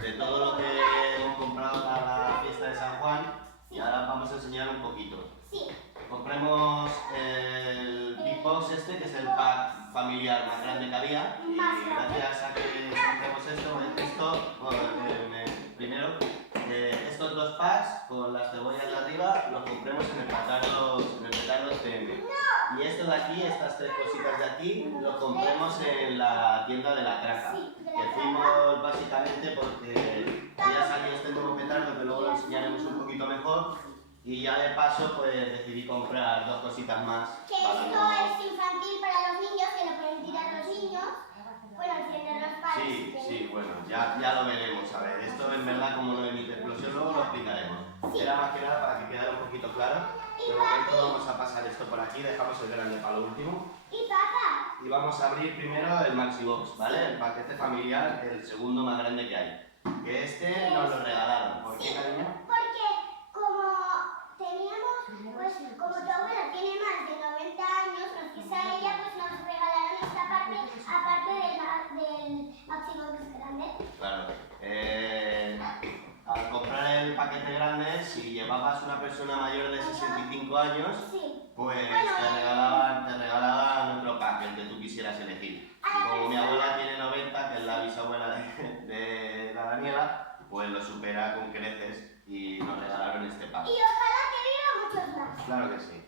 de todo lo que hemos comprado para la fiesta de San Juan y ahora vamos a enseñar un poquito. Sí. Compramos el Big Box este, que es el pack familiar más grande que había, y gracias a que compramos primero estos dos packs con las cebollas de arriba los compramos en el petardo TM. Y esto de aquí, estas tres cositas de aquí, lo compremos en la tienda de la Traca, que fuimos básicamente porque ya salió este nuevo petardo, que luego lo enseñaremos un poquito mejor, y ya de paso pues decidí comprar dos cositas más. Que esto es infantil para los niños, que lo pueden tirar los niños, bueno, encienden los padres. Sí, bueno, ya lo veremos. A ver, esto en verdad como no emite explosión, luego lo explicaremos. Era más que nada para que quedara un poquito claro. De momento vamos a pasar esto por aquí, dejamos el grande para lo último. ¿Y papá? Y vamos a abrir primero el Maxi Box, ¿vale? El paquete familiar, el segundo más grande que hay. Que este nos lo regalaron. ¿Por qué, cariño? Porque como teníamos, pues como tu abuela tiene más de 90 años, nos quiso a ella, pues nos regalaron esta parte, aparte del Maxi Box grande. Claro. Al comprar el paquete grande, si llevabas una persona mayor de 65 años, pues te regalaban otro pack, el que tú quisieras elegir. Como mi abuela tiene 90, que es la bisabuela de la Daniela, pues lo supera con creces y nos regalaron este pack. Y ojalá que viva muchos más. Claro que sí.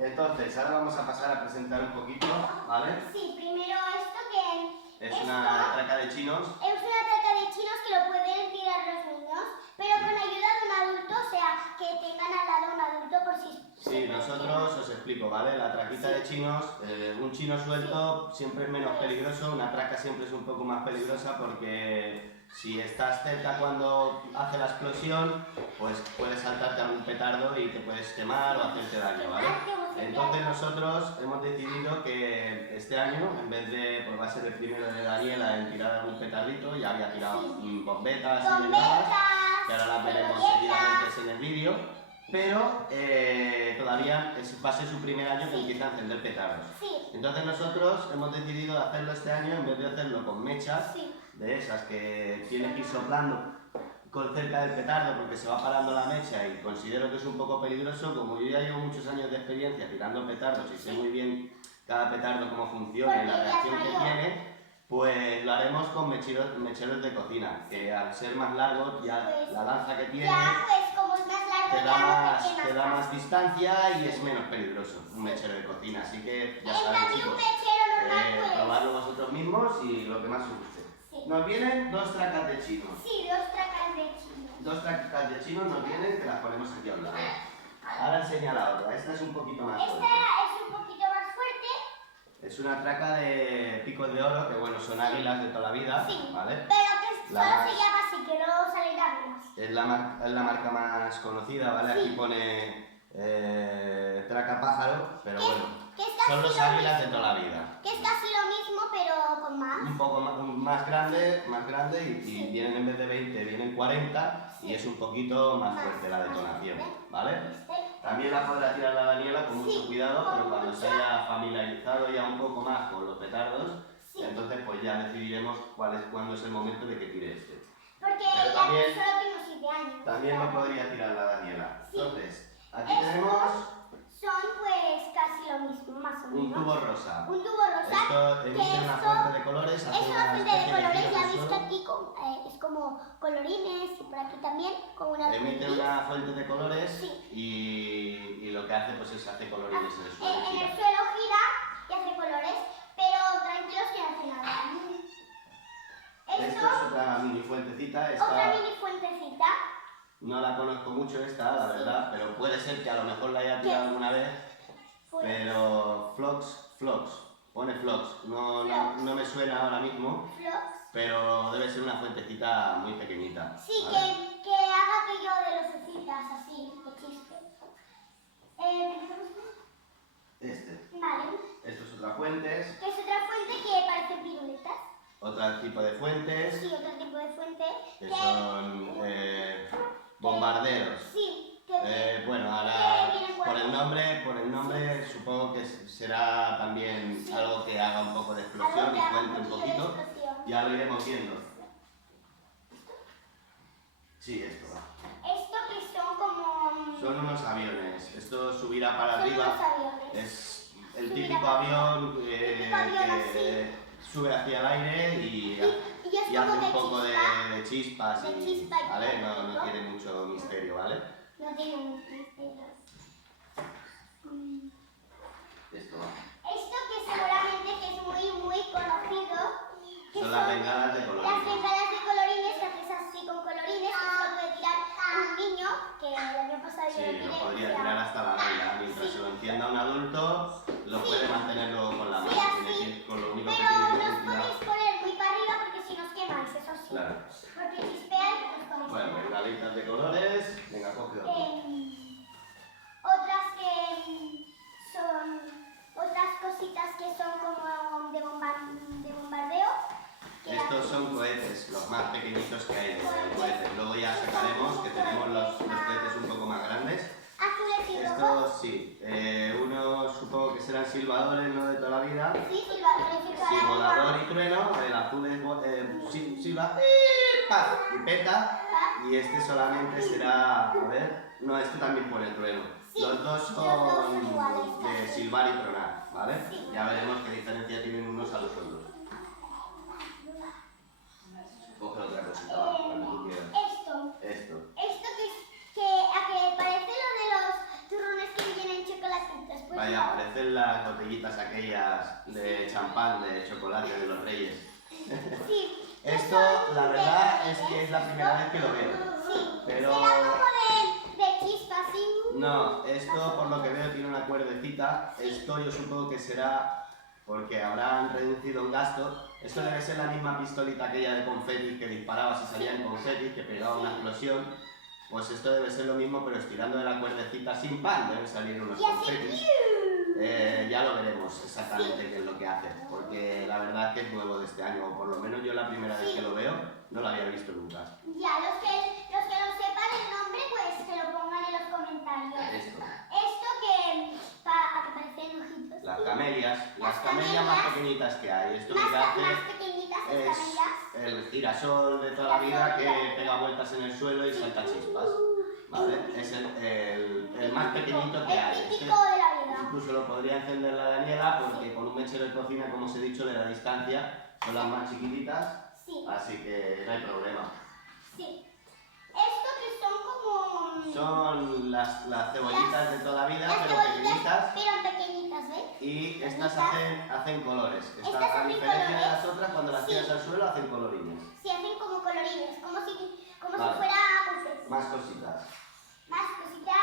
Entonces, ahora vamos a pasar a presentar un poquito, ¿vale? Sí, primero esto que... Es una traca de chinos. Es una traca de chinos que lo pueden tirar los niños, pero con ayuda de un adulto, o sea, que tengan al lado un adulto por si... Sí, nosotros os explico, ¿vale? La traquita de chinos, un chino suelto siempre es menos peligroso, una traca siempre es un poco más peligrosa porque si estás cerca cuando hace la explosión, pues puedes saltarte a un petardo y te puedes quemar o hacerte daño, ¿vale? Entonces nosotros hemos decidido que este año, en vez de, pues va a ser el primero de Daniela en tirar algún petardito, ya había tirado bombetas y bengalas, que ahora las veremos seguidamente en el vídeo, pero todavía va a ser su primer año que empieza a encender petardos. Entonces nosotros hemos decidido hacerlo este año, en vez de hacerlo con mechas, de esas que tienes que ir soplando con cerca del petardo porque se va parando la mecha y considero que es un poco peligroso. Como yo ya llevo muchos años de experiencia tirando petardos y sé muy bien cada petardo cómo funciona y la reacción que tiene, pues lo haremos con mecheros de cocina, que al ser más largos ya la lanza que tiene te da más distancia y es menos peligroso un mechero de cocina, así que ya sabéis, chicos, probarlo vosotros mismos y lo que más os guste. Nos vienen dos tracas de chinos. Sí, dos tracas de chinos. Dos tracas de chinos nos vienen, que las ponemos aquí a un lado. Ahora enseña la otra, esta es un poquito más fuerte. Esta es un poquito más fuerte. Es una traca de picos de oro, que bueno, son águilas de toda la vida, ¿vale? Pero que solo se llama así, que no salen águilas. Es la marca más conocida, ¿vale? Aquí pone traca pájaro, pero bueno, son los águilas de toda la vida. Que es casi lo mismo, pero con más. Un poco más grande y vienen en vez de 20, vienen 40 y es un poquito más fuerte la detonación, ¿vale? También la podrá tirar la Daniela con mucho cuidado, pero cuando se haya familiarizado ya un poco más con los petardos, entonces pues ya decidiremos cuándo es el momento de que tire este. Porque ella solo tiene 7 años. También lo podría tirar la Daniela. Entonces, aquí tenemos... Son pues casi lo mismo, más o menos. Un tubo rosa. Un tubo rosa. Esto emite una fuente de colores. Es una fuente de colores, ya habéis que aquí es como colorines y por aquí también con una emite una fuente de colores y lo que hace pues es hace colorines en el suelo. En el suelo gira y hace colores, pero tranquilos que no hace nada. Esto es otra mini fuentecita. Otra mini fuentecita. No la conozco mucho esta, la verdad, pero puede ser que a lo mejor la haya tirado alguna vez. Pero Flox, pone Flox, no me suena ahora mismo, pero debe ser una fuentecita muy pequeñita. Sí, ¿vale? que haga aquello de lucecitas, así, que chispe. Vale. Esto es otra fuente. Es otra fuente que parece piruletas. Otro tipo de fuentes. Sí, otro tipo de fuente. Que son bombarderos. Sí. Bueno, ahora por el nombre supongo que será también algo que haga un poco de explosión y cuente un poquito. Ya lo iremos viendo. Sí, esto va. Esto que son como... Son unos aviones. Esto subirá para son arriba. unos aviones. Es el Subirá típico para avión típico avión que sube hacia el aire y es hace como un de poco chispa. de chispas. De chispa y ¿vale? No todo. tiene mucho misterio, ¿vale? No tiene muchos misterios. Esto va. Esto que seguramente que es muy conocido. Que Son las bengalas de las colorines. bengalas de colorines, que haces así con colorines, que se lo puede tirar un niño, que el año pasado yo Sí, lo tiré. lo podría o sea, tirar hasta la gala. Mientras sí. se lo encienda un adulto, lo Sí. puede mantenerlo con la mano. Sí, así. Con lo único que Pero tiene no que os tirar. podéis poner muy para arriba porque si nos quemáis, eso sí. Claro. Porque chispea y os podéis Bueno, quemar. bengalitas de colores. Venga, coge otro. Otras que son otras cositas que son como de bombardeo. Que Estos son cohetes, los más pequeñitos que hay de cohetes. Luego ya sacaremos que tenemos los cohetes un poco más grandes. azules y rojos. Estos sí, unos supongo que serán silbadores, no de toda la vida. Sí, silbadores y Sí, volador y trueno, el azul es silba, paz, y peta. Y este solamente será, a ver, no, este también pone trueno. Sí, Los dos los dos son iguales, son de casi. silbar y tronar, ¿vale? Sí. Ya veremos qué diferencia tienen unos a los otros. Coge otra cosita, va, cuando tú quieras. Esto. Esto a que parece lo de los turrones que vienen chocolatitos. Pues Vaya, no. parecen las botellitas aquellas de champán, de chocolate de los reyes. Sí. Esto, la verdad, es que es la primera vez que lo veo. Sí. Pero- Será como de chispa, así. No, esto por lo que veo tiene una cuerdecita. Esto yo supongo que será porque habrán reducido un gasto. Esto debe ser la misma pistolita aquella de confetis que disparabas y salían confetis, que pegaba una explosión. Pues esto debe ser lo mismo, pero estirando de la cuerdecita sin pan deben salir unos Y así. confetis. Ya lo veremos exactamente qué es lo que hace, porque la verdad es que es nuevo de este año, o por lo menos yo la primera vez que lo veo no lo había visto nunca. Ya, los que lo sepan el nombre, pues que lo pongan en los comentarios. Esto, Esto a que parecen ojitos. las camelias más camelias. pequeñitas que hay. Esto lo Más, que hace más pequeñitas las es camelias. el girasol de toda la vida que pega vueltas en el suelo y salta chispas. ¿Vale? Es el más pequeñito que hay. El Este típico de la vida. incluso lo podría encender la Daniela porque con un mechero de cocina, como os he dicho, le da distancia. Son las más chiquititas, Sí, así que no hay problema. sí. Esto que son como... Son las cebollitas de toda la vida, las pero cebollitas, pequeñitas. pero pequeñitas, ¿ves? Y estas Pequeñitas. hacen colores. Estas, Estas a hacen diferencia de colores. las otras, cuando las Sí. tiras al suelo, hacen colorines. Sí, hacen como colorines, como si Vale. fuera pues, Más cositas. más cositas.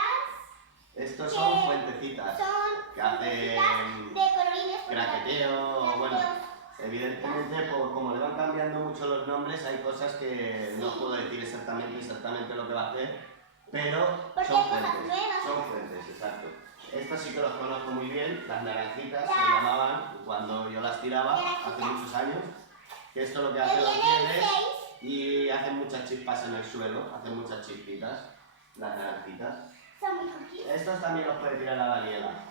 Estos Que son fuentecitas Son que hacen de colorines. craqueteo. Bueno, craqueteos. evidentemente, como le van cambiando mucho los nombres, hay cosas que no puedo decir exactamente lo que va a hacer, pero Porque son hay cosas fuentes. nuevas. Son fuentes, exacto. Estas sí que los conozco muy bien, las naranjitas se Las- llamaban cuando yo las tiraba hace Naranjitas. muchos años. Que esto lo que Que hace los vienen tienes 6. y hacen muchas chispas en el suelo, hacen muchas chispitas, las naranjitas. Son muy cookies. Estos también los puede tirar la Daniela.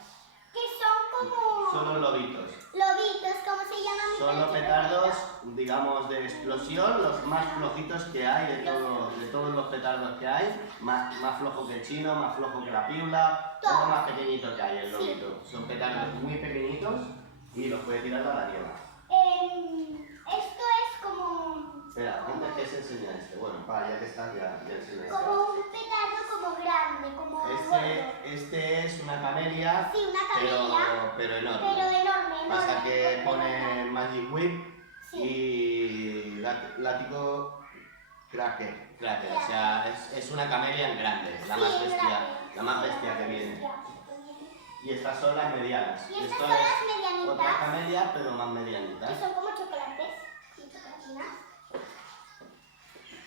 Que son como... Son los lobitos. lobitos, ¿cómo se llaman? Son los petardos, digamos, de explosión, los más flojitos que hay de todos los petardos que hay. Más flojo que el chino, más flojo que la piula, todo más pequeñito que hay el lobito. Son petardos muy pequeñitos y los puede tirar la Daniela. Esto es como... Espera, antes que se enseña este. Bueno, ya que estás, ya enseña este. Como un petardo como grande, como gordo. Este es una camelia, Sí, una camelia, pero enorme. pero enorme. Pasa que enorme. pone Magic Whip Sí. y látigo cracker. O sea, es una camelia en grande, la Sí, más es bestia, grande. la más bestia que viene. Y estas son las medianas. Y estas Esto son las es medianitas, otra camelia, pero más que medianitas. son como chocolates. Sí, chocolatinas.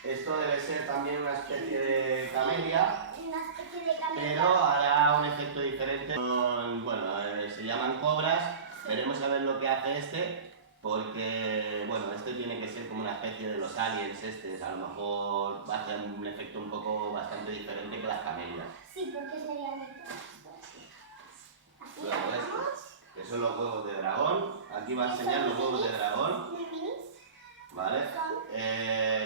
Esto debe ser también una especie de camelia, Una especie de camelia. pero hará un efecto diferente. Bueno, se llaman cobras. Veremos a ver lo que hace este, porque bueno, este tiene que ser como una especie de los aliens estos. A lo mejor va a hacer un efecto un poco bastante diferente que las camelias. Sí, porque es medianita. Así Luego vamos. que son los huevos de dragón. Aquí va a enseñar los huevos de dragón. Muy minis. ¿vale?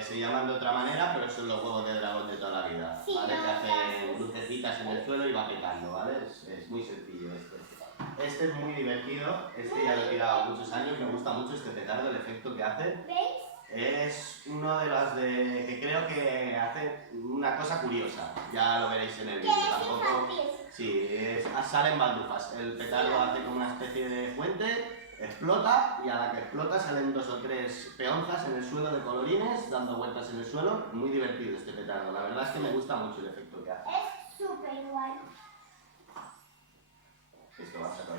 Se llaman de otra manera, pero son los huevos de dragón de toda la vida, Sí, ¿vale? no, Que hacen lucecitas en el suelo y va picando, ¿vale? Es muy sencillo este. Este es muy divertido, este ya lo he tirado muchos años, me gusta mucho este petardo, el efecto que hace. ¿Veis? Es uno de los que creo que hace una cosa curiosa, ya lo veréis en el Que vídeo. es Tampoco... infantil. Sí, salen baldufas. El petardo hace como una especie de fuente, explota y a la que explota salen 2 o 3 peonzas en el suelo de colorines dando vueltas en el suelo. Muy divertido este petardo, la verdad es que me gusta mucho el efecto que hace. Es súper guay. Esto va a sacar.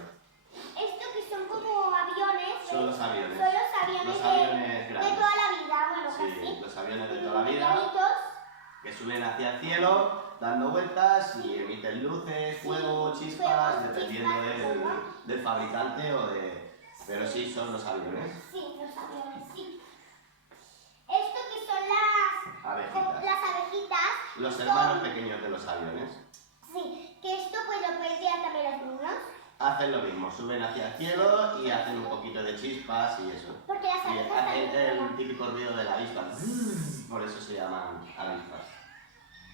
Esto que son como aviones. Son los aviones. Son los aviones, Los de aviones grandes. toda la vida, bueno, Sí, casi. los aviones de toda la vida Pequeñitos. que suben hacia el cielo dando vueltas y emiten luces, fuego, chispas, fuego, dependiendo chispas, del fabricante o de... Pero sí, son los aviones. Sí, los aviones, sí. Esto que son Abejitas. las abejitas. Los son- hermanos pequeños de los aviones. Sí, que esto pues lo pueden tirar también los niños. Hacen lo mismo, suben hacia el cielo y hacen un poquito de chispas y eso. Porque las Y abejas hacen también. el típico ruido de la avispa. Por eso se llaman avispas.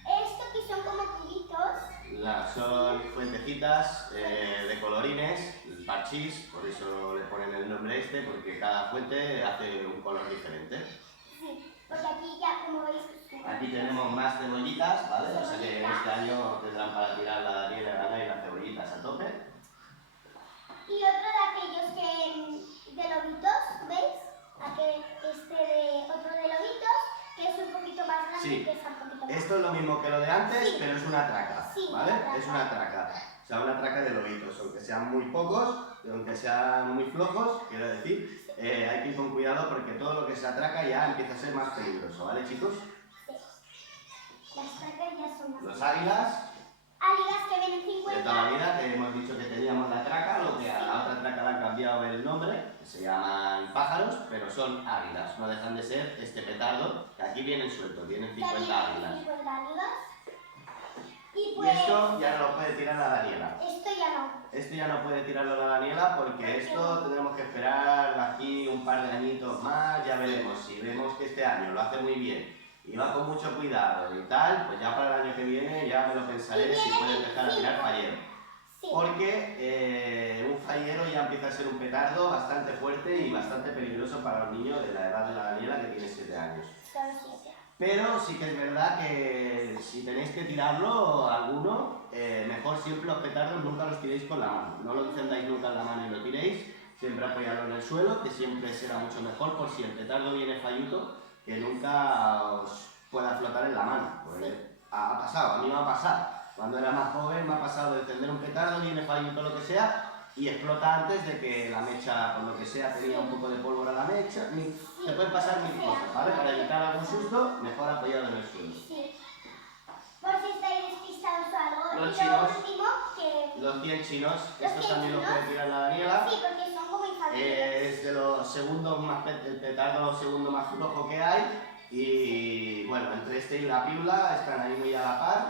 Esto que son como cubitos. Son fuentecitas de colorines, parchís, por eso le ponen el nombre este, porque cada fuente hace un color diferente. Sí, porque aquí ya, como veis, Aquí tenemos más cebollitas, ¿vale? O sea que este año tendrán para tirar la Daniela, la Ana y las cebollitas a tope. y otro de aquellos que de lobitos, ¿veis? Otro de lobitos, que es un poquito más grande Sí. y que es un poquito más. Esto es lo mismo que lo de antes, Sí. pero es una traca, Sí, ¿vale? una traca. Es una traca. O sea, una traca de lobitos, aunque sean muy pocos, aunque sean muy flojos, quiero decir, hay que ir con cuidado porque todo lo que se atraca ya empieza a ser más peligroso, ¿vale, chicos? Sí. Las tracas ya son más. Los águilas, Águilas que vienen de toda la 50. vida, que hemos dicho que teníamos la traca, lo que a la otra traca le han cambiado el nombre, que se llaman pájaros, pero son águilas, no dejan de ser este petardo, que aquí vienen sueltos, vienen 50 También águilas. 50 águilas. Y Y pues. esto ya no lo puede tirar la Daniela. Esto ya no. Esto ya no puede tirarlo la Daniela porque esto tendremos que esperar aquí un par de añitos más, ya veremos. Si vemos que este año lo hace muy bien y va con mucho cuidado y tal, pues ya para el año que viene ya me lo pensaré si puede empezar a tirar fallero. Sí. Porque un fallero ya empieza a ser un petardo bastante fuerte y bastante peligroso para un niño de la edad de la Daniela que tiene 7 años. Solo 7. Pero sí que es verdad que si tenéis que tirarlo alguno, mejor siempre los petardos nunca los tiréis con la mano. No lo encendáis nunca en la mano y lo tiréis, siempre apoyarlo en el suelo, que siempre será mucho mejor por si el petardo viene falluto, que nunca os pueda flotar en la mano. Porque ha pasado, a mí me ha pasado. Cuando era más joven me ha pasado de encender un petardo, viene falluto lo que sea, y explota antes de que la mecha, por lo que sea, tenía un poco de pólvora la mecha. Te pueden pasar mil cosas, ¿vale? Para evitar algún susto, mejor apoyado en el suelo. Sí. Por si estáis despistados o algo. Los y lo chinos. último que. Los 100 chinos, Los estos 100 también los chinos. puede tirar la Daniela. Sí, porque son como infantiles. Es de los segundos más, el petardo segundo más flojo que hay. Y bueno, entre este y la piula están ahí muy a la par.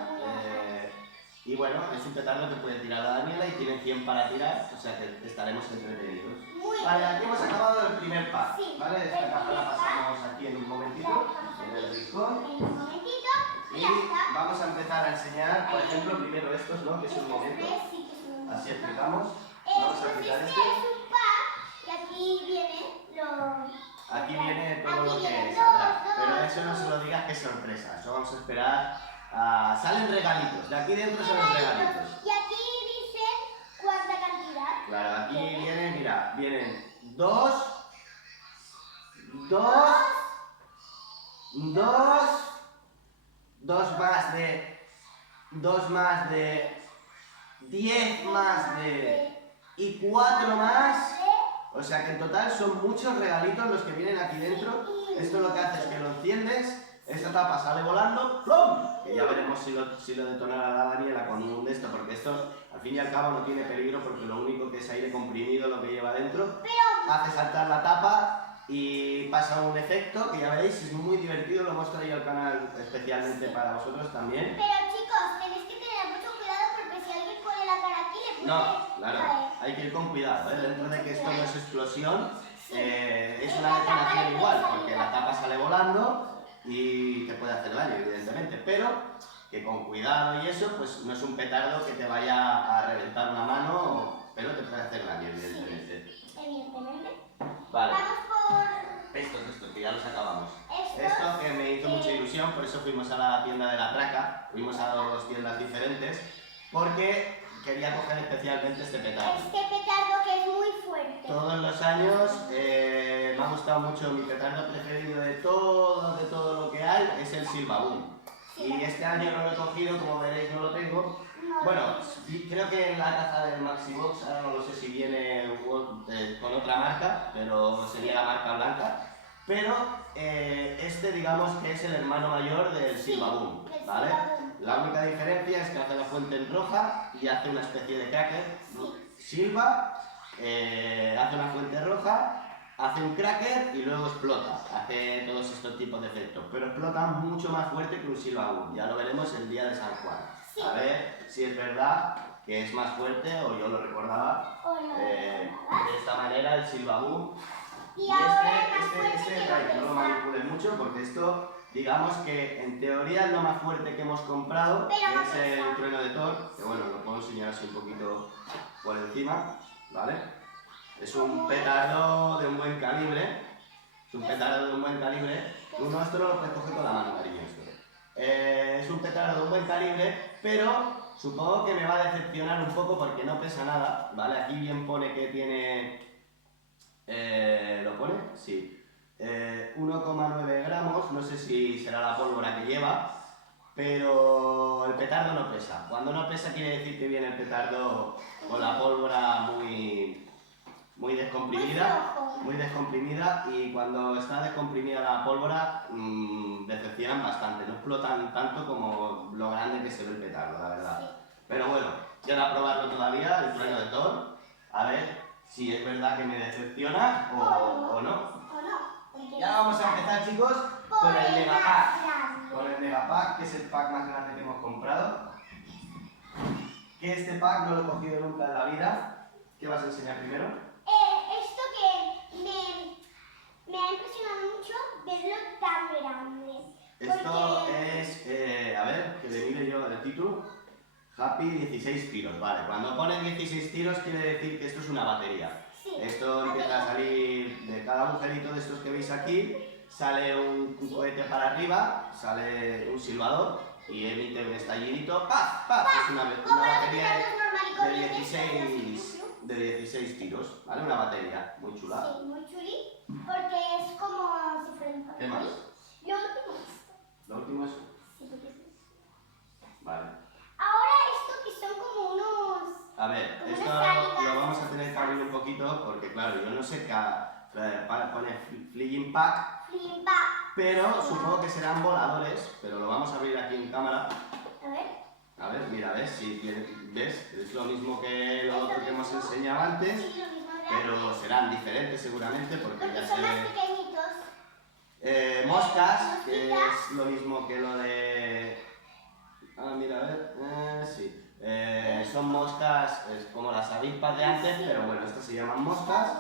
Y bueno, es un petardo que puede tirar la Daniela y tiene 100 para tirar, o sea que estaremos entretenidos. Muy Vale, bien. aquí hemos acabado el primer pack, Sí, ¿vale? el Esta caja la primer pasamos aquí en un momentito, en el rincón. En un momentito. Y ya está. vamos a empezar a enseñar, por ejemplo, primero estos, ¿no? Que es un Estos momento. tres sí que son un Así momento. explicamos. Vamos a Pues explicar este este. es un pack y aquí viene lo. Aquí viene todo lo Aquí que vienen saldrá. dos, Pero eso no se lo digas que es sorpresa. Eso vamos a esperar. Salen regalitos. De aquí dentro salen regalitos. Y aquí dice cuánta cantidad. Claro, aquí Viene. vienen, mira, vienen dos más de 10 más de y 4 más. O sea que en total son muchos regalitos los que vienen aquí dentro. Esto lo que hace es que lo enciendes, esta tapa sale volando, ¡plum! Que ya veremos si lo detonará la Daniela con un de esto, porque esto al fin y al cabo no tiene peligro porque lo único que es aire comprimido lo que lleva dentro. Hace saltar la tapa y pasa un efecto que ya veréis, es muy divertido, lo hemos traído al canal especialmente para vosotros también. Pero chicos, tenéis que tener mucho cuidado porque si alguien pone la cara aquí le puede No, claro, caer. hay que ir con cuidado, ¿eh? Dentro de que esto no es explosión, es una detonación igual, porque la tapa sale volando y te puede hacer daño, evidentemente, pero que con cuidado y eso, pues no es un petardo que te vaya a reventar una mano, pero te puede hacer daño, evidentemente. Evidentemente. Vale. Vamos por... Estos, que ya los acabamos. Estos, Esto que me hizo mucha ilusión, por eso fuimos a la tienda de la Traca, fuimos a dos tiendas diferentes, porque quería coger especialmente este petardo. Este petardo que es muy fuerte. Todos los años me ha gustado mucho, mi petardo preferido de todo lo que hay es el Silvaboom. Sí. Y este año no lo he cogido, como veréis no lo tengo. No, Bueno, creo que en la caja del Maxibox, ahora no lo sé si viene con otra marca, pero sería la marca blanca. Pero este digamos que es el hermano mayor del Silvaboom, del ¿vale? Silvaboom. La única diferencia es que hace la fuente en roja y hace una especie de cracker. Sí. Silva, hace una fuente roja, hace un cracker y luego explota. Hace todos estos tipos de efectos, pero explota mucho más fuerte que un Silvaboom. Ya lo veremos el día de San Juan. Sí. A ver si es verdad que es más fuerte o yo lo recordaba O no, de esta manera el Silvaboom. Y ahora es más este fuerte que no lo lo manipulen mucho porque esto, digamos que en teoría es lo más fuerte que hemos comprado, Pero que no es el pesa. trueno de Thor, que bueno, lo puedo enseñar así un poquito por encima, ¿vale? Es un petardo de un buen calibre, es un petardo de un buen calibre, uno esto no lo puedes coger con la mano, cariño, esto. Es un petardo de un buen calibre, pero supongo que me va a decepcionar un poco porque no pesa nada, ¿vale? Aquí bien pone que tiene... ¿lo pone? Sí. 1,9 gramos, no sé si será la pólvora que lleva, pero el petardo no pesa. Cuando no pesa quiere decir que viene el petardo con la pólvora muy descomprimida. Muy descomprimida, y cuando está descomprimida la pólvora decepcionan bastante, no explotan tanto como lo grande que se ve el petardo, la verdad. Pero bueno, quiero probarlo todavía, el trueno de Thor, a ver si es verdad que me decepciona o no. Ya vamos a empezar, chicos, con el Megapack. Con el Megapack, que es el pack más grande que hemos comprado. Que este pack no lo he cogido nunca en la vida. ¿Qué vas a enseñar primero? Esto que me ha impresionado mucho verlo tan grande. Esto es, a ver, que le mire yo el título. Happy 16 tiros, vale. Cuando pone 16 tiros quiere decir que esto es una batería. Sí. Esto empieza a salir de cada agujerito de estos que veis aquí, sale un cohete para arriba, sale un silbador y emite un estallidito. ¡Paf! ¡Paf! Es una batería de 16 tiros, ¿vale? Una batería muy chula. Sí, muy chuli, porque es como si fuera un ¿Qué más? Lo último es esto. Lo último es... Sí, porque es... Vale. Ahora esto que son como unos... A ver, como esto unas cálidas. lo vamos a tener que abrir un poquito porque claro, yo no sé qué pone Flying Pack, Flimpa. pero supongo que serán voladores, pero lo vamos a abrir aquí en cámara. A ver. A ver, mira, ves, si ves, es lo mismo que lo ¿Es lo otro que hemos mismo? enseñado antes, Sí, lo mismo de pero serán diferentes seguramente porque porque ya son se más ve. pequeñitos. Moscas, que Mosquitas. es lo mismo que lo de... Ah, mira, a ver, sí. Son moscas, es como las avispas de antes, pero bueno, estas se llaman moscas.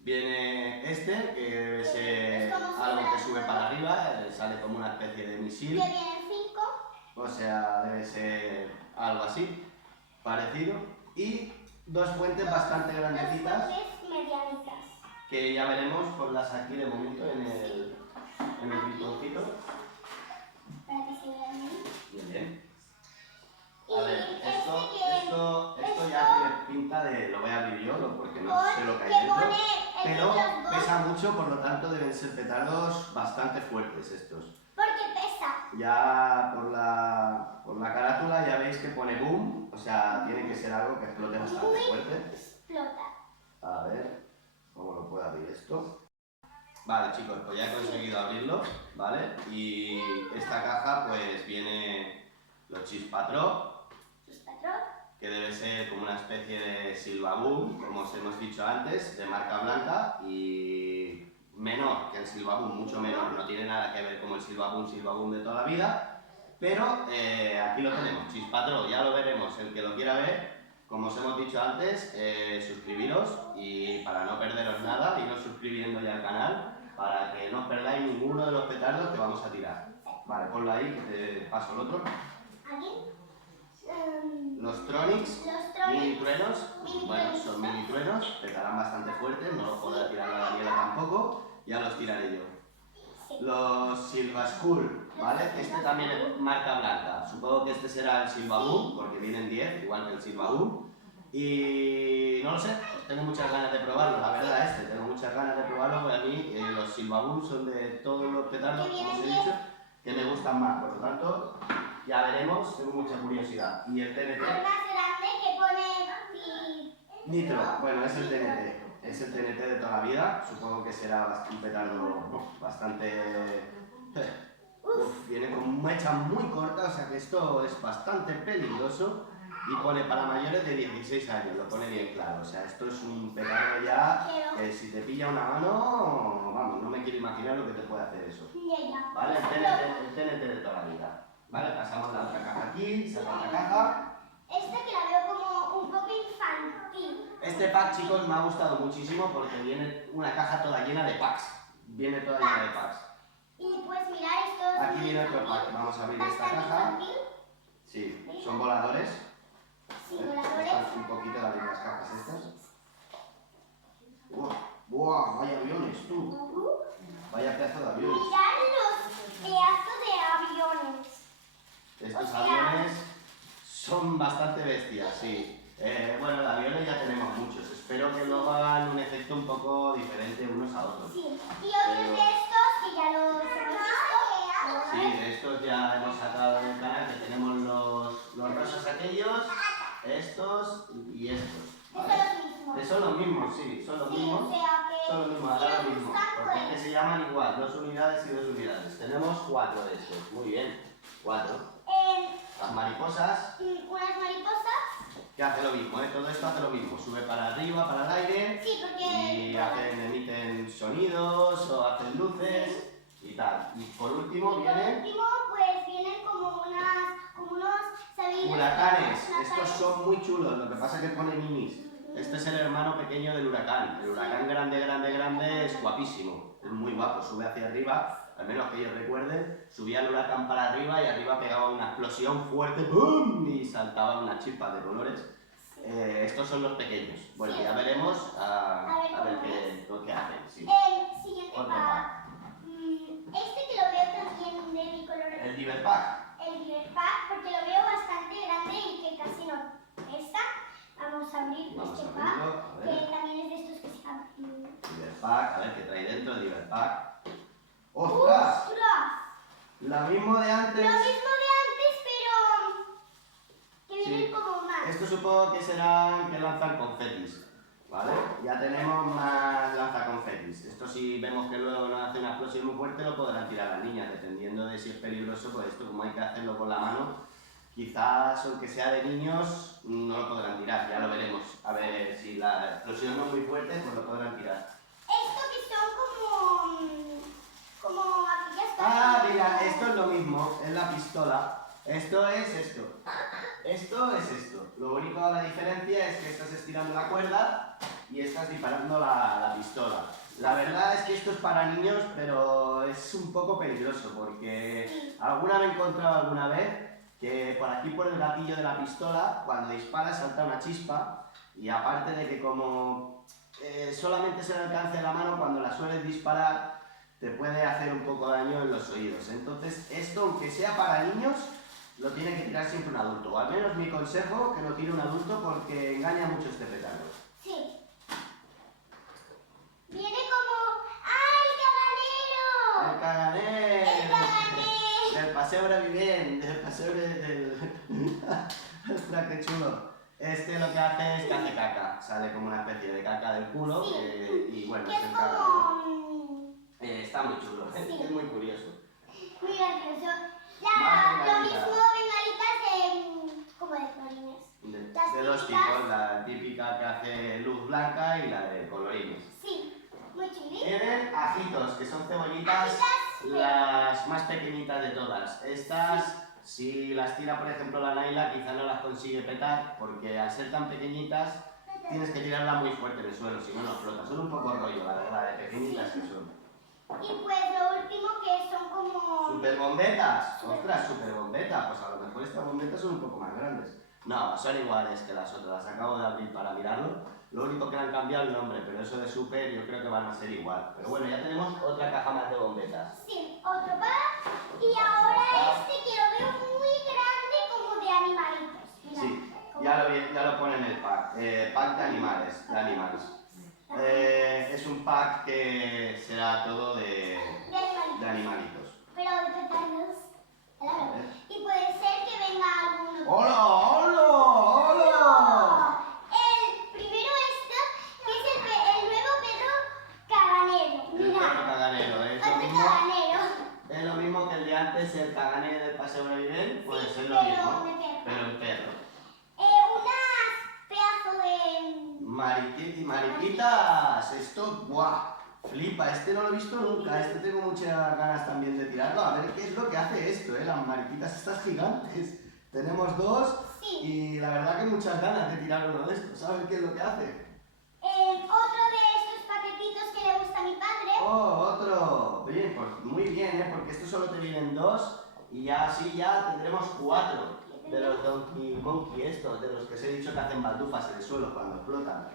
Viene este, que debe ser algo que sube para arriba, sale como una especie de Que misil, vienen 5. o sea, debe ser algo así, parecido. Y dos fuentes bastante grandecitas, medianitas. que ya veremos ponlas aquí de momento en el rinconcito. Para que se vean bien. Bien, bien. Y A ver, esto ya tiene pinta de... Lo voy a abrir yo, porque no sé lo que hay dentro. pone Pero los dos, pesa mucho, por lo tanto deben ser petardos bastante fuertes estos. porque pesa. Ya por la carátula ya veis que pone boom, o sea, tiene que ser algo que explote bastante Muy fuerte. explota. A ver, ¿cómo lo puedo abrir esto? Vale, chicos, pues ya he conseguido abrirlo, ¿vale? Y esta caja pues viene los Chispatro, Sus patrón. que debe ser como una especie de Silvaboom, como os hemos dicho antes, de marca blanca y menor que el Silvaboom, mucho menor, no tiene nada que ver con el Silvaboom de toda la vida, pero aquí lo tenemos, Chispatro, ya lo veremos, el que lo quiera ver, como os hemos dicho antes, suscribiros y para no perderos nada, iros suscribiendo ya al canal para que no os perdáis ninguno de los petardos que vamos a tirar. Vale, ponlo ahí que te paso el otro. ¿Aquí? Los Tronics, Los Tronics. mini truenos, bueno, son mini truenos, petarán bastante fuerte, no los podrá tirar la Daniela tampoco, ya los tiraré yo. Sí. Los Silva Skull, ¿vale? Este también es marca blanca, supongo que este será el Silva Boom, porque vienen 10, igual que el Silva Boom. Y no lo sé, tengo muchas ganas de probarlo, la verdad tengo muchas ganas de probarlo, porque a mí los Silva Boom son de todos los petardos, como os he dicho, que me gustan más, por lo tanto, ya veremos, tengo mucha curiosidad. Y el TNT... El más grande que pone... Nitro, bueno, es el TNT, es el TNT de toda la vida, supongo que será un petardo bastante... viene con mecha muy corta, o sea que esto es bastante peligroso y pone para mayores de 16 años, lo pone bien claro, o sea, esto es un petardo ya que si te pilla una mano, vamos, no me quiero imaginar lo que te puede hacer eso. ¿Vale? El TNT de toda la vida. Vale, pasamos la otra caja aquí, saca otra caja. Esta que la veo como un poco infantil. Este pack, chicos, me ha gustado muchísimo porque viene una caja toda llena de packs. Viene toda llena de packs. Y pues mirar estos... Aquí viene otro pack. Vamos a abrir esta caja. Sí, son voladores. Sí, voladores. Están un poquito las cajas estas. ¡Buah! Vaya aviones, tú. Vaya pedazo de aviones. Mirad los pedazos de aviones. Estos aviones son bastante bestias, sí. Bueno, de aviones ya tenemos muchos. Espero que luego hagan un efecto un poco diferente unos a otros. Sí, y otros de estos que ya los hemos visto. Sí, de estos ya hemos sacado en el canal que tenemos los rosas aquellos, estos y estos. ¿Vale? Son los mismos. Son los mismos, sí, son los Sí, mismos. o sea que... Son los mismos, ahora lo mismo. Porque es que se llaman igual, 2 unidades y 2 unidades. Tenemos 4 de estos, muy bien, 4. Las mariposas, unas mariposas. que hace lo mismo, todo esto hace lo mismo, sube para arriba, para el aire, Sí, porque... y emiten sonidos o hacen luces y tal. Y por último Por vienen último, pues vienen como unos... ¿sabéis? huracanes. Estos son muy chulos, lo que pasa es que pone minis. Este es el hermano pequeño del huracán. El huracán grande es guapísimo, es muy guapo, sube hacia arriba. Al menos que ellos recuerden, subía el huracán para arriba y arriba pegaba una explosión fuerte, ¡boom! Y saltaban unas chispas de colores. Estos son los pequeños. Bueno, Sí. ya veremos a ver cómo qué hacen. Sí. El siguiente Otro pack. Este que lo veo también de mi color. El Diver Pack. El Diver Pack, porque lo veo bastante grande y que casi no pesa. Vamos a abrir Vamos este a abrirlo, pack, a ver. que también es de estos que se abren. Diver Pack, a ver qué trae dentro el Diver Pack. ¡Ostras! ¡Ostras! Lo mismo de antes. Lo mismo de antes, pero que vienen Sí. como más. Esto supongo que serán que lanzan confetis, ¿vale? Ya tenemos más lanzaconfetis. Esto si vemos que luego nos hace una explosión muy fuerte lo podrán tirar las niñas, dependiendo de si es peligroso, pues esto como hay que hacerlo con la mano, quizás aunque sea de niños no lo podrán tirar, ya lo veremos. A ver si la explosión no es muy fuerte, pues lo podrán tirar. Esto que son como aquellas Ah, cosas. mira, esto es lo mismo, es la pistola. Esto es esto. Esto es esto. Lo único, la diferencia es que estás estirando la cuerda y estás disparando la pistola. La verdad es que esto es para niños, pero es un poco peligroso porque alguna me he encontrado alguna vez que por aquí por el gatillo de la pistola, cuando disparas salta una chispa y aparte de que como solamente se le alcance la mano cuando la sueles disparar, te puede hacer un poco de daño en los oídos. Entonces, esto, aunque sea para niños, lo tiene que tirar siempre un adulto. O al menos mi consejo, que lo tire un adulto porque engaña mucho este petardo. Sí. Viene como... ¡Ah, ¡El caganer! el caganer! Del paseo Brevivien, del paseo del... ¡Ostras, qué chulo! Este lo que hace es que hace caca. Sale como una especie de caca del culo Sí. y bueno, Que es es el caganer. como... Está muy chulo, Sí. es muy curioso. Muy gracioso. Más Lo bengalitas. mismo bengalitas de... como de florines. Las De dos típicas. tipos, la típica que hace luz blanca y la de colorines. Sí, muy chuli. Tienen ajitos, que son cebollitas Ajitas, las más pequeñitas pequeñitas de todas. Estas, si las tira por ejemplo la Naila, quizá no las consigue petar, porque al ser tan pequeñitas tienes que tirarlas muy fuerte en el suelo, si no, no flota. Son un poco rollo, la verdad, de pequeñitas que son. Y pues lo último que son como... ¿Super bombetas? Ostras, super bombetas. Pues a lo mejor estas bombetas son un poco más grandes. No, son iguales que las otras. Las acabo de abrir para mirarlo. Lo único que le han cambiado el nombre, pero eso de super yo creo que van a ser igual. Pero bueno, ya tenemos otra caja más de bombetas. Sí, otro pack. Y ahora este que lo veo muy grande como de animalitos. Mira, Sí, como- ya lo pone en el pack. Pack de animales. Es un pack que será todo de animalitos. Pero de petardos. Y puede ser que venga alguno. ¡Hola! ¡Hola! ¡Hola! El primero que es el nuevo perro caganero. El perro Mira, caganero, ¿eh? otro caganero. Es lo mismo que el de antes, el caganero del paseo de nivel, pues Sí, es lo pero mismo, de perro. pero en perro. Unas pedazos de... Mariquitas, esto, ¡buah! Flipa, este no lo he visto nunca, este tengo muchas ganas también de tirarlo, a ver qué es lo que hace esto, las mariquitas estas gigantes. Tenemos dos Sí. y la verdad que muchas ganas de tirar uno de estos, ¿sabes qué es lo que hace? Otro de estos paquetitos que le gusta a mi padre. ¡Oh, otro! Bien, pues muy bien, porque estos solo te vienen dos y ya así ya tendremos 4 de los Donkey Monkey estos, de los que os he dicho que hacen baldufas en el suelo cuando explotan.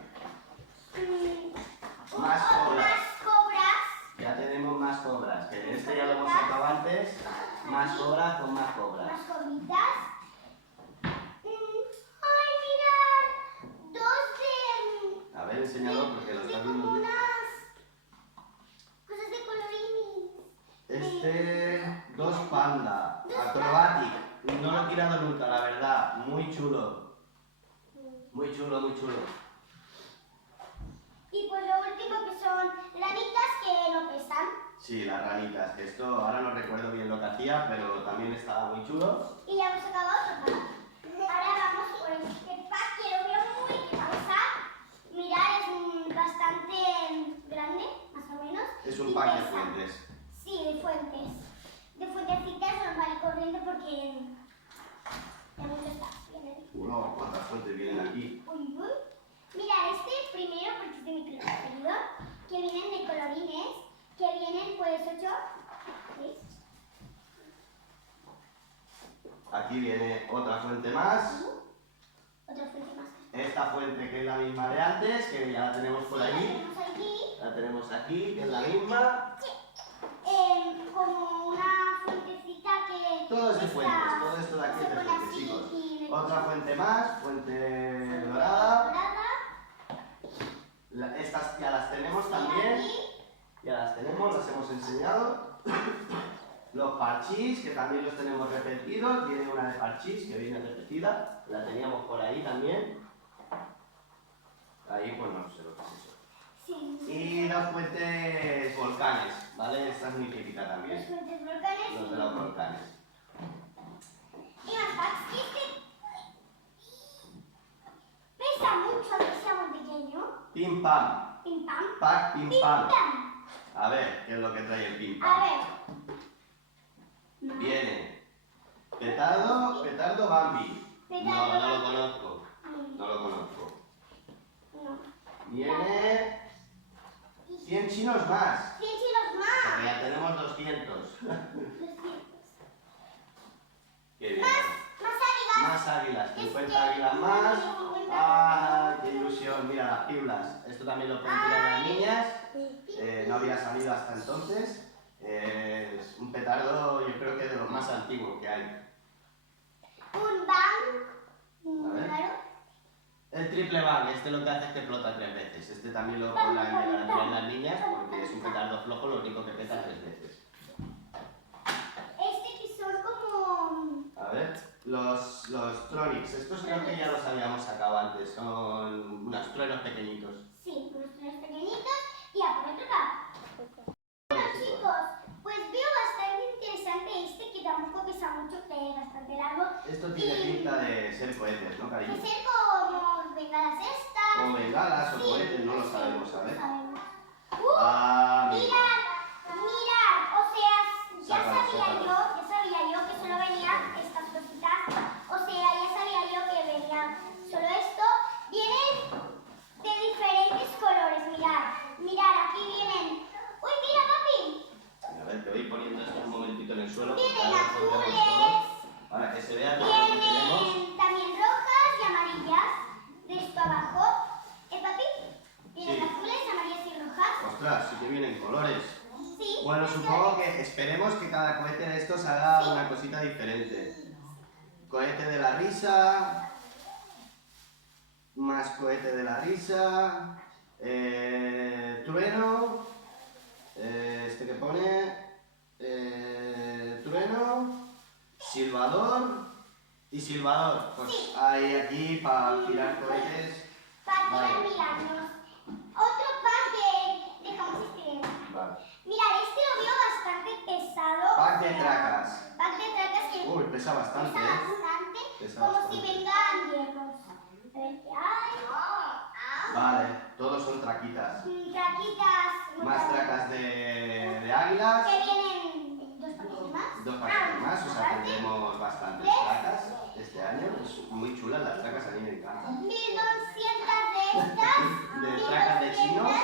Más cobras. Más cobras. Ya tenemos más cobras, que este ya lo hemos sacado antes. Más cobras con más cobras. Más cobritas. ¡Ay, mirad! Dos A ver, enséñalo porque lo de estás como viendo. unas cosas de colorini. Este, dos panda, acrobatic. No lo he tirado nunca, la verdad. Muy chulo. Muy chulo, muy chulo. Y pues lo último que son ranitas que no pesan. Sí, las ranitas, que esto ahora no recuerdo bien lo que hacía, pero también estaba muy chulo. Y ya hemos acabado otro pack. Ahora vamos por este pack que lo veo muy cansado. Mirad, es bastante grande, más o menos. Es un y pack de pesa. fuentes. Sí, de fuentes. De fuentecitas normal y corriente porque hay muchos packs. Vienen. Wow, cuántas fuentes vienen aquí. Uy, uy. Mirad, este primero, porque es de mi color preferido, que vienen de colorines, que vienen pues 8. ¿Veis? Aquí viene otra fuente más. Otra fuente más. Esta fuente que es la misma de antes, que ya la tenemos por La allí. tenemos aquí. La tenemos aquí, que es la misma. Como una fuentecita que... Todo es de está- fuentes, todo esto de aquí se es de pone fuentes, así chicos. y le Otra pones fuente más, fuente dorada. Estas ya las tenemos y también. aquí, Ya las tenemos, las hemos enseñado. Los parchís, que también los tenemos repetidos. Viene una de parchís que viene repetida. La teníamos por ahí también. Ahí pues no sé lo que es eso. sí. Y las fuentes volcanes, ¿vale? Esta es muy típica Los también. fuentes volcanes Los de los volcanes. y más packs. Y este pesa mucho aunque sea muy pequeño. Pim pam. Pim pam. Pack pim Pim pam. pam. A ver, ¿qué es lo que trae el pim A pam? ver. Viene petardo Bambi. No, no lo conozco. No lo conozco. No. Viene 100 chinos más. 100 kilos Porque más. ya tenemos 200. 200. Qué bien. Más águilas. Más águilas, 50 águilas más. ¡Ah, qué ilusión! Mira las piulas. Esto también lo pueden tirar las niñas. No había salido hasta entonces. Es un petardo, yo creo que de los más antiguos que hay. Un bang. A ver. Claro. El triple bang, este lo que hace es que explota 3 veces. Este también lo podrán llegar a tirar las niñas porque es un petardo flojo, lo único que peta 3 veces. Este que son como... A ver, los Tronics, estos creo que ya los habíamos sacado antes, son unos truenos pequeñitos. Sí, unos tres pequeñitos y a por otro lado. Bueno chicos, pues veo bastante interesante este que tampoco pesa mucho, que es bastante largo. Esto tiene pinta de ser cohetes, ¿no, cariño? Puede ser como bengalas estas. O bengalas o Sí, cohetes, no lo sabemos, no ¿sabes? sabemos. Ah, amigo. Mirad, mirad, o sea, ya Sácalo, sabía sácalo. yo tenemos azules. todos, para que se vea todo lo que tenemos. Vienen también rojas y amarillas. De esto abajo. Papi? Vienen Sí. azules, amarillas y rojas. Ostras, sí que vienen colores. Sí. Bueno, esto supongo que esperemos que cada cohete de estos haga una cosita diferente. Cohete de la risa, más cohete de la risa, trueno, este que pone, trueno, silbador y silbador. Pues hay aquí para tirar cohetes. Para tirar Vale. milagros. Otro pack de dejamos este. Vale. Mirad, este lo veo bastante pesado. Pack de tracas. Pack de tracas que Uy, pesa bastante, pesa ¿eh? bastante. Pesa Como bastante. si vengan hierros. A ver qué hay. Vale, todos son traquitas. Traquitas. Más tracas de águilas. Que vienen dos paquetes más. Dos paquetes más, o sea que tenemos bastantes tracas este año. Es muy chulas las tracas, a mí me encantan. 1200 de estas. De tracas de chinos. 8200.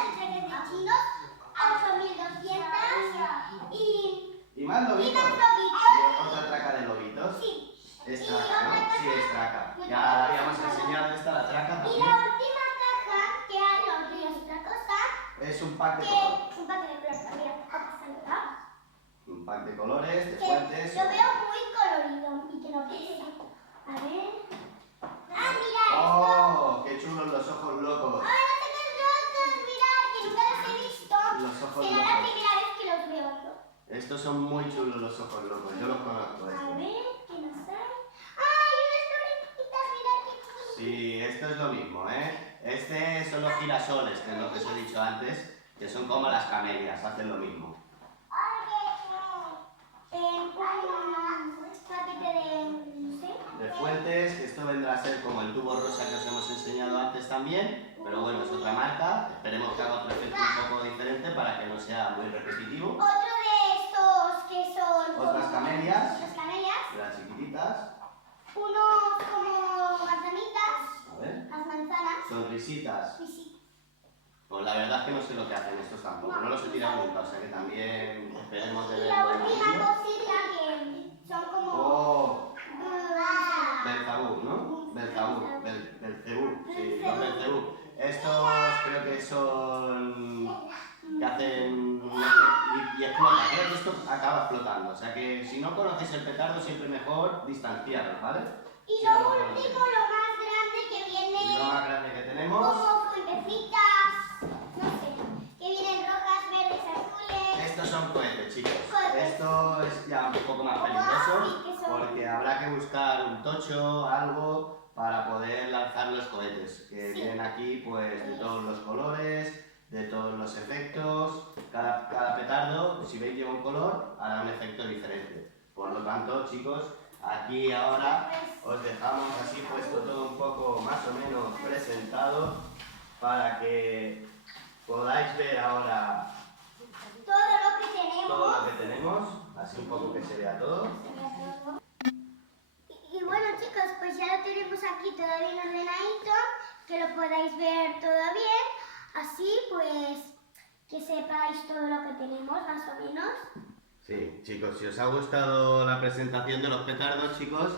Y más lobitos. Y más lobitos. Y otra traca de lobitos. Sí. Es Y traca, otra ¿no? traca. Sí, es traca. Y Ya otra la habíamos traca. enseñado esta, la traca Y también. la última caja que hay, la última es otra cosa, Es un pack de que colores. un paquete de colores también, ¿verdad? Un pack de colores, de Que fuentes. lo veo muy colorido y que no pesa. A ver. Ah, mira esto. ¡Oh! ¡Qué chulos los ojos locos! ¡Ay, no tengo rotos! Mirad, que nunca los he visto. Los ojos Será la locos. primera vez que los veo. Estos son muy chulos los ojos locos, yo los conozco. A estos. ver, ¿qué nos hay? ¡Ay, unas florecitas! Mirad qué chulo. Sí, esto es lo mismo, ¿eh? Este son los girasoles, que es lo que os he dicho antes, que son como las camelias, hacen lo mismo. Un paquete de, no sé. De fuentes, que esto vendrá a ser como el tubo rosa que os hemos enseñado antes también, pero bueno, es otra marca, esperemos que haga otro efecto un poco diferente para que no sea muy repetitivo. Otro de estos que son Otras como- camelias. Otras camelias. De las chiquititas, Unos como manzanitas. a ver, Las manzanas. sonrisitas. Sí, sí. Pues la verdad es que no sé lo que hacen estos tampoco, no los he tirado nunca, o sea que también esperemos de Y verlo la en el última vídeo. cosita que son como... ¡Oh! Belzabú, ¿no? Belcebú, sí, los Belcebú. Estos creo que son... que hacen... y explota, creo que esto acaba explotando, o sea que si no conocéis el petardo siempre mejor distanciaros, ¿vale? Y Si lo no lo último, conocéis. lo más grande que Y viene lo más grande que tenemos, como fuentecitas, no sé, que vienen rojas, verdes, azules. estos son cohetes, chicos. Cohetes. Esto es ya un poco más Sí, peligroso que son- porque habrá que buscar un tocho, algo, para poder lanzar los cohetes, que Sí. vienen aquí pues de todos los colores, de todos los efectos. Cada petardo, si veis, lleva un color, hará un efecto diferente. Por lo tanto, chicos, aquí ahora os dejamos así puesto todo un poco más o menos presentado para que podáis ver ahora Todo lo que tenemos. todo lo que tenemos, así un poco que se vea todo. Y bueno, chicos, pues ya lo tenemos aquí todo bien ordenadito, que lo podáis ver todo bien, así pues que sepáis todo lo que tenemos más o menos. Sí, chicos, si os ha gustado la presentación de los petardos, chicos,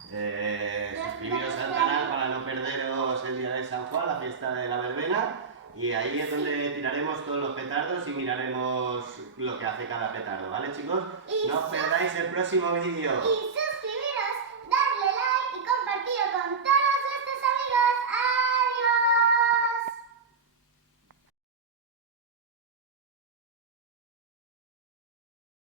suscribiros al canal para no perderos el día de San Juan, la fiesta de la verbena, y ahí es donde tiraremos todos los petardos y miraremos lo que hace cada petardo, ¿vale, chicos? Y No os perdáis el próximo vídeo. Y